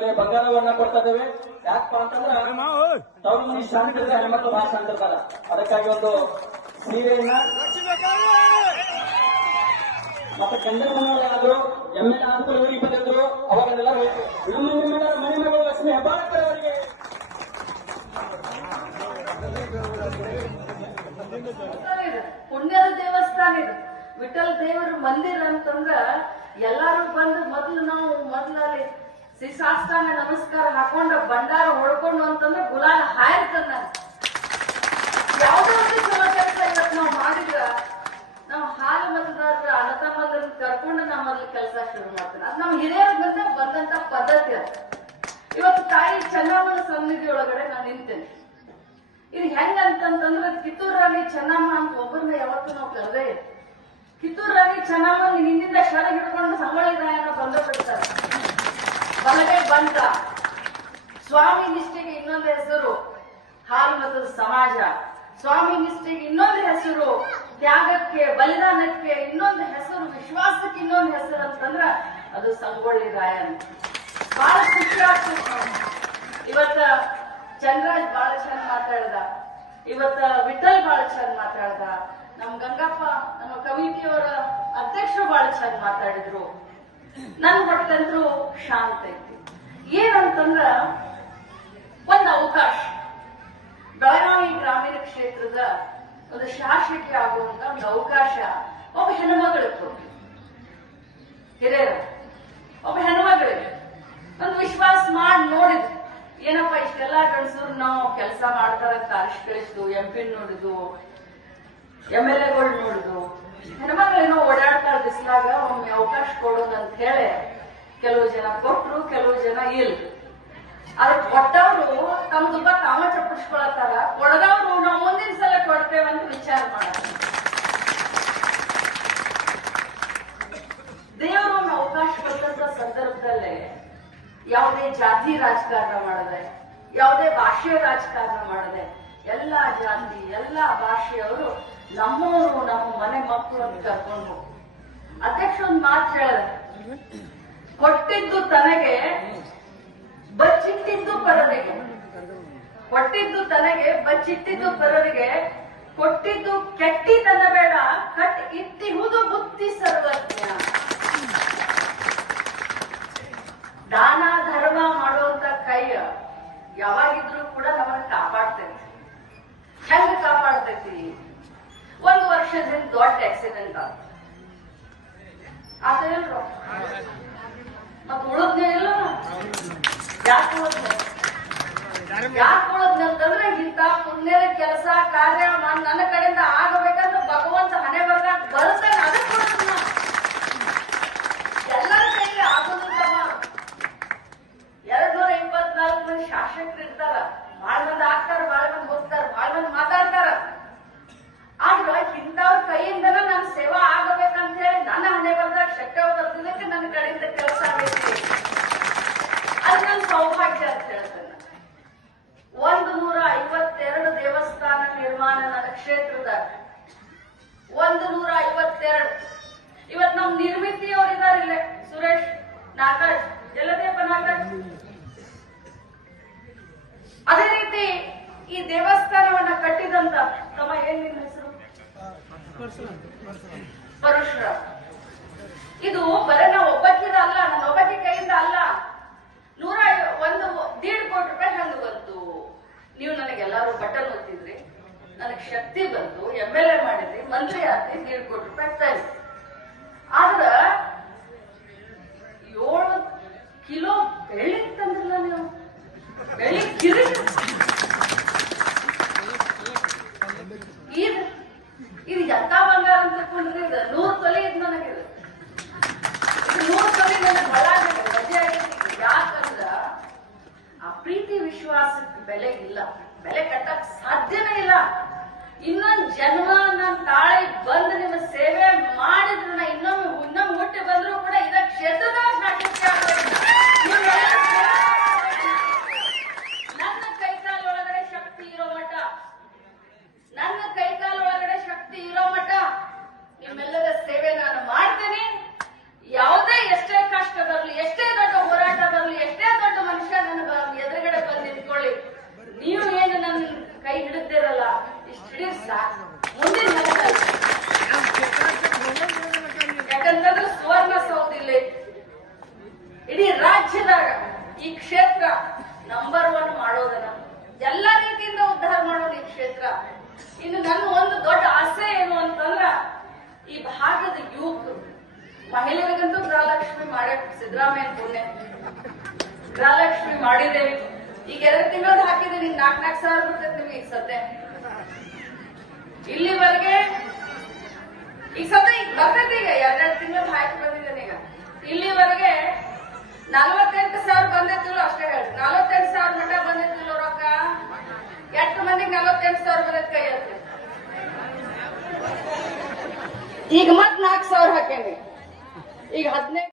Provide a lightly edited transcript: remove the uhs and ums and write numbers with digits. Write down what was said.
ತೊಲೆ ಬಂಗಾರವನ್ನ ಕೊಡ್ತಾ ಇದ್ದೇವೆ. ಯಾಕಪ್ಪ ಅಂತಂದ್ರ ತವರು ಮನಿ ಶಾಂತ ಹೆಣ್ಮಕ್ಳು ಬಹಳ ಶಾಂತ ಇರ್ತಾರ. ಅದಕ್ಕಾಗಿ ಒಂದು ಸೀರೆಯನ್ನ ಮತ್ತೆ ಗಂಡನ ಮನೆಯಾದ್ರು ಎಮ್ಮೆಲ್ ಆದ್ರು ಊರಿಗೆ ಬಂದಿದ್ರು ಅವಾಗೆಲ್ಲ ಮನೆ ಮಗಳು ಲಕ್ಷ್ಮಿ ಹೆಬ್ಬಾಳ್ಕರ್ ಅವರಿಗೆ ಪುಣ್ಯದ ದೇವಸ್ಥಾನ ಇದು. ವಿಠಲ್ ದೇವರ ಮಂದಿರ ಅಂತಂದ್ರ ಎಲ್ಲಾರು ಬಂದು ಮೊದ್ಲಲ್ಲಿ ಶಿಶಾಷ್ಟಾಂಗ ನಮಸ್ಕಾರ ಹಾಕೊಂಡ ಭಂಡಾರ ಹೊಡ್ಕೊಂಡು ಅಂತಂದ್ರೆ ಗುಲಾಲ್ ಹಾಯ್ತಂದ. ಯಾವುದೋ ಒಂದು ಚಲೋ ಕೆಲಸ ಇವತ್ತು ನಾವು ಮಾಡಿದ್ರ ನಾವು ಹಾಲು ಮತದಾರರ ಅಣ್ಣತಮ್ಮಂದ್ರನ್ನ ಕರ್ಕೊಂಡು ನಾವು ಮೊದ್ಲು ಕೆಲಸ ಶುರು ಮಾಡ್ತೇನೆ. ಅದು ನಮ್ಮ ಹಿರಿಯರ ಬಂದಂತ ಪದ್ಧತಿ ಅದು. ಇವತ್ತು ತಾಯಿ ಚೆನ್ನಮ್ಮನ ಸನ್ನಿಧಿ ಒಳಗಡೆ ನಾನು ನಿಂತೇನೆ. ಇದು ಹೆಂಗಂತಂದ್ರೆ ಕಿತ್ತೂರು ರಾಣಿ ಚೆನ್ನಮ್ಮ ಅಂತ ಒಬ್ಬರನ್ನ ಯಾವತ್ತೂ ನಾವು ಕರೆದೇ ಇಲ್ಲ. ಕಿತ್ತೂರು ರಾಣಿ ಚೆನ್ನಮ್ಮ ಹಿಂದಿಂದ ಶರ ಹಿಡ್ಕೊಂಡು ಸಂಗೊಳ್ಳಿ ರಾಯಣ್ಣ ಬಂದ ಬಿಡ್ತಾರೆ. ಬಲಗೈ ಬಂಟ ಸ್ವಾಮಿ ನಿಷ್ಠೆಗೆ ಇನ್ನೊಂದು ಹೆಸರು ಹಾಲು ಮತದ ಸಮಾಜ. ಸ್ವಾಮಿ ನಿಷ್ಠೆಗೆ ಇನ್ನೊಂದು ಹೆಸರು ತ್ಯಾಗಕ್ಕೆ ಬಲಿದಾನಕ್ಕೆ ಇನ್ನೊಂದು ಹೆಸರು, ವಿಶ್ವಾಸಕ್ಕೆ ಇನ್ನೊಂದು ಹೆಸರು ಅಂತಂದ್ರ ಅದು ಸಂಗೊಳ್ಳಿ ರಾಯಣ್ಣ. ಬಹಳ ಖುಷಿ ಆಗ್ತದೆ. ಇವತ್ತ ಚಂದ್ರಾಜ್ ಬಹಳ ಚಂದ ಮಾತಾಡ್ದ, ಇವತ್ತ ವಿಠಲ್ ಬಹಳ ಚಂದ ಮಾತಾಡ್ದ, ನಮ್ ಗಂಗಪ್ಪ ನಮ್ಮ ಕಮಿಟಿಯವರ ಅಧ್ಯಕ್ಷರು ಬಹಳ ಚಂದ ಮಾತಾಡಿದ್ರು. ನನ್ ಹೊಟ್ಟಂತ್ರು ಶಾಂತ ಐತಿ. ಏನಂತಂದ್ರ ಒಂದು ಅವಕಾಶ ಬೆಳಗಾವಿ ಗ್ರಾಮೀಣ ಕ್ಷೇತ್ರದ ಒಂದು ಶಾಸಕಿ ಆಗುವಂತ ಒಂದು ಅವಕಾಶ ಒಬ್ಬ ಹೆಣ್ಮಗಳಿಗೆ ಕೊಡ್ತೀವಿ. ಹಿರಿಯರ ಒಬ್ಬ ಹೆಣ್ಮಗಳಿಗೆ ಒಂದು ವಿಶ್ವಾಸ ಮಾಡಿ ನೋಡಿದ್ವಿ. ಏನಪ್ಪಾ ಇಷ್ಟೆಲ್ಲಾ ಗಂಡಸರು ನಾವು ಕೆಲಸ ಮಾಡ್ತಾರ ಅರಿಶ್ ಕಳಿಸಿದ್ದು, MP ನೋಡಿದ್ವು, MLAಗಳು ನೋಡಿದ್ವು, ಹೆಣ್ಮಗಳೇನೋ ಓಡಾಡ್ತಾರ ಬಿಸಿಲಾಗ ಒಮ್ಮೆ ಅವಕಾಶ ಕೊಡೋದು ಅಂತ ಹೇಳಿ ಕೆಲವು ಜನ ಕೊಟ್ರು, ಕೆಲವು ಜನ ಇಲ್ಲ. ಅದಕ್ಕೆ ಕೊಟ್ಟವ್ರು ತಮ್ಮ ತುಂಬ ತಾಮ ಚಪ್ಪಡಿಸ್ಕೊಳತ್ತಾರ, ಕೊಡದವ್ರು ನಾವು ಮುಂದಿನ ಸಲ ಕೊಡ್ತೇವಂತ ವಿಚಾರ ಮಾಡ್ತಾರೆ. ದೇವರು ಒಂದು ಅವಕಾಶ ಕೊಟ್ಟಂತ ಸಂದರ್ಭದಲ್ಲೇ ಯಾವುದೇ ಜಾತಿ ರಾಜಕಾರಣ ಮಾಡದೆ, ಯಾವುದೇ ಭಾಷೆಯ ರಾಜಕಾರಣ ಮಾಡದೆ, ಎಲ್ಲಾ ಜಾತಿ ಎಲ್ಲಾ ಭಾಷೆಯವರು ನಮ್ಮವರು ನಮ್ಮ ಮನೆ ಮಕ್ಕಳು ಅಂತ ಕರ್ಕೊಂಡು ಅಧ್ಯಕ್ಷ ಒಂದು ಮಾತು ಹೇಳಿದೆ, ಕೊಟ್ಟಿದ್ದು ತನಗೆ ಬಚ್ಚಿಟ್ಟಿದ್ದು ಪರರಿಗೆ, ಕೊಟ್ಟಿದ್ದು ತನಗೆ ಬಚ್ಚಿಟ್ಟಿದ್ದು ಪರರಿಗೆ, ಕೊಟ್ಟಿದ್ದು ಕೆಟ್ಟಿತನ ಬೇಡ ಕಟ್ ಇಟ್ಟಿಹುದು ಬುದ್ಧಿ ಸರ್ವಜ್ಞ. ದಾನ ಧರ್ಮ ಮಾಡುವಂತ ಕೈ ಯಾವಾಗಿದ್ರು ಕೂಡ ನಮ್ಮನ್ನ ಕಾಪಾಡ್ತೈತಿ. ಹೆಂಗ ಕಾಪಾಡ್ತೈತಿ? ಒಂದು ವರ್ಷದಿಂದ ದೊಡ್ಡ ಆಕ್ಸಿಡೆಂಟ್ ಆತಲ್ರು ಮತ್ ಉಳದ್ನೇ ಇಲ್ಲ. ಯಾಕೆ ಉಳದ್ನಂತಂದ್ರೆ ಇಂಥ ಪುಣ್ಯದ ಕೆಲಸ ಕಾರ್ಯ ನನ್ನ ಕಡೆಯಿಂದ ಆಗಬೇಕಂತ ಭಗವಂತ ಹಣೆ ಬರ್ದಾಗ ಬರ್ತಾನೆ. ಅದಕ್ಕೆ ಎಲ್ಲರ ಕೈಗೆ ಆಗೋದಿಲ್ಲಮ್ಮ. 224 ಮಂದಿ ಶಾಸಕರು ಇರ್ತಾರ, ಬಹಳ ಮಂದಿ ಆಗ್ತಾರ, ಬಹಳ ಮಂದಿ ಹೋಗ್ತಾರ, ಬಹಳ ಮಂದಿ ಮಾತಾಡ್ತಾರ. ಆದ್ರ ಇಂಥವ್ರ ಕೈಯಿಂದನ ನನ್ನ ಸೇವಾ ಆಗಬೇಕಂತ ಹೇಳಿ ನನ್ನ ಹಣೆ ಬರ್ದಾಗ ಶಕ್ತಿ ಬರ್ತಿದ್ದಕ್ಕೆ ನನ್ನ ಕಡೆಯಿಂದ ಕೆಲಸ ಆಗೈತಿ. ಅದು ನನ್ನ ಸೌಭಾಗ್ಯ ಅಂತ ಹೇಳ್ತೇನೆ. 152 ದೇವಸ್ಥಾನ ನಿರ್ಮಾಣ ನನ್ನ ಕ್ಷೇತ್ರದ 152. ಇವತ್ತು ನಮ್ ನಿರ್ಮಿತಿಯವರು ಇದಾರೆ ಇಲ್ಲೇ, ಸುರೇಶ್ ನಾಗರಾಜ್, ಎಲ್ಲದೇಪ ನಾಗರಾಜ್. ಅದೇ ರೀತಿ ಈ ದೇವಸ್ಥಾನವನ್ನ ಕಟ್ಟಿದಂತ ತಮ್ಮ ಏನ್ ನಿನ್ನ ಹೆಸರು? ಪರಶುರಾಮ್. ಇದು ಬರೀ ನಾವು ಒಬ್ಬಕ್ಕಿದ ಅಲ್ಲ, ನನ್ನ ಒಬ್ಬಕ್ಕೆ ಕೈಯಿಂದ ಅಲ್ಲ. 101.5 ಕೋಟಿ ರೂಪಾಯಿ ಹಂಗ ಬಂತು. ನೀವು ನನಗೆಲ್ಲರೂ ಬಟನ್ ಓದ್ತಿದ್ರಿ, ನನಗೆ ಶಕ್ತಿ ಬಂತು, MLA ಮಾಡಿದ್ರಿ, ಮಂತ್ರಿ ಆದ್ರಿ, 1.5 ಕೋಟಿ ರೂಪಾಯಿ ಆಗ್ತಾ ಇದೆ. ಆದ್ರ 7 ಕಿಲೋ ಬೆಳ್ಳಿ ತಂದ್ರಲ್ಲ ನೀವು, ಬೆಳ್ಳಿ ಕಿರಿ ಇದು ಎಂತ ಬಂಗಾರ ಅಂತ ತಿಳ್ಕೊಂಡ್ರಿ? ಇದು 100 ತೊಲೆ ಇದು ನನಗಿದೆ. 100 ತೊಲೆ ನನಗೆ ಬಹಳ ಮಜೆ ಆಗೈತಿ. ಯಾಕಂದ್ರ ಆ ಪ್ರೀತಿ ವಿಶ್ವಾಸಕ್ಕೆ ಬೆಲೆ ಇಲ್ಲ, ಬೆಲೆ ಕಟ್ಟಕ್ ಸಾಧ್ಯನೇ ಇಲ್ಲ. ಇನ್ನೊಂದು ಜನ್ಮ ನನ್ನ ತಾಳಿ ಬಂದು ನಿಮ್ಮ ಸೇವೆ ಮಾಡಿದ್ರು ಇನ್ನೊಮ್ಮೆ ಹುಟ್ಟಿ ಬಂದ್ರು ಕೂಡ ಇದ ಕ್ಷೇತ್ರದ ನನ್ನ ಕೈಕಾಲೊಳಗಡೆ ಶಕ್ತಿ ಇರೋ ಮಠ, ನನ್ನ ಕೈಕಾಲೊಳಗಡೆ ಶಕ್ತಿ ಇರೋ ಮಠ ನಿಮ್ಮೆಲ್ಲರ ಸೇವೆ ನಾನು ಮಾಡ್ತೇನೆ. ಯಾವುದೇ ಎಷ್ಟೇ ಕಷ್ಟ ಬರಲಿ, ಎಷ್ಟೇ ದೊಡ್ಡ ಹೋರಾಟ ಬರಲಿ, ಎಷ್ಟೇ ದೊಡ್ಡ ಪಕ್ಷದಾಗ ಈ ಕ್ಷೇತ್ರ ನಂಬರ್ 1 ಮಾಡೋದನ್ನ ಎಲ್ಲ ರೀತಿಯಿಂದ ಉದ್ಧಾರ ಮಾಡೋದು ಈ ಕ್ಷೇತ್ರ. ಇನ್ನು ನನ್ನ ಒಂದು ದೊಡ್ಡ ಆಸೆ ಏನು ಅಂತಂದ್ರ ಈ ಭಾಗದ ಯುವಕರು ಮಹಿಳೆಯರಿಗಂತೂ ಗೃಹಲಕ್ಷ್ಮಿ ಮಾಡೇ ಸಿದ್ದರಾಮಯ್ಯ ಪುಣ್ಯ ಗೃಹಲಕ್ಷ್ಮಿ ಮಾಡಿದ್ದೇವೆ. ಈಗ 2 ತಿಂಗಳು ಹಾಕಿದ್ದೀನಿ, 4,000 ಸಾವಿರ ಬರ್ತೈತೆ ನಿಮ್ಗೆ ಈಗ ಸದ್ಯ. ಇಲ್ಲಿವರೆಗೆ ಈಗ ಸದ್ಯ ಈಗ ಬರ್ತೈತೆ, ಈಗ 2 ತಿಂಗಳು ಹಾಕಿ ಬಂದಿದ್ದೇನೆ. ಈಗ ಇಲ್ಲಿವರೆಗೆ 48,000 ಬಂದಿತ್ತಿಲ್ಲ ಅಷ್ಟೇ ಹೇಳಿ. 48,000 ಮಟ್ಟ ಬಂದಿತ್ತಿಲ್ಲ ರೊಕ್ಕ. 8 ಮಂದಿಗೆ 48,000 ಬಂದೈತೆ ಕೈ ಹತ್ತಿ. ಈಗ ಮತ್ 4,000 ಹಾಕೇನಿ. ಈಗ 15